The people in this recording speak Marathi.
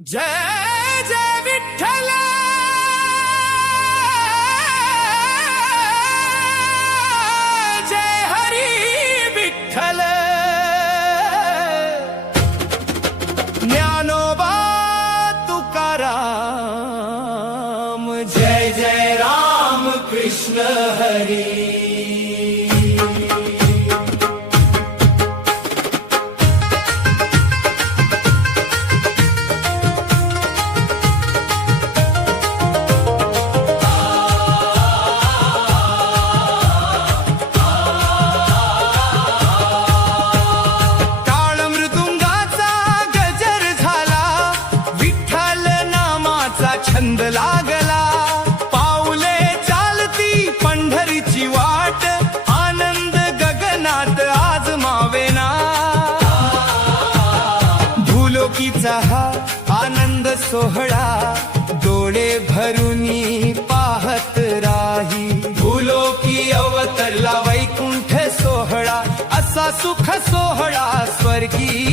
जय जय विठ्ठल जय हरी विठ्ठल ज्ञानोबा तुकाराम जय जय राम कृष्ण हरी। छंद लागला पाऊले चालती पंढरीची वाट आनंद गगनात आज मावेना भूलोकीचा हा आनंद सोहळा डोळे भरूनी पाहत राही भूलोकी अवतरला वैकुंठ सोहळा असा सुख सोहळा स्वर्गी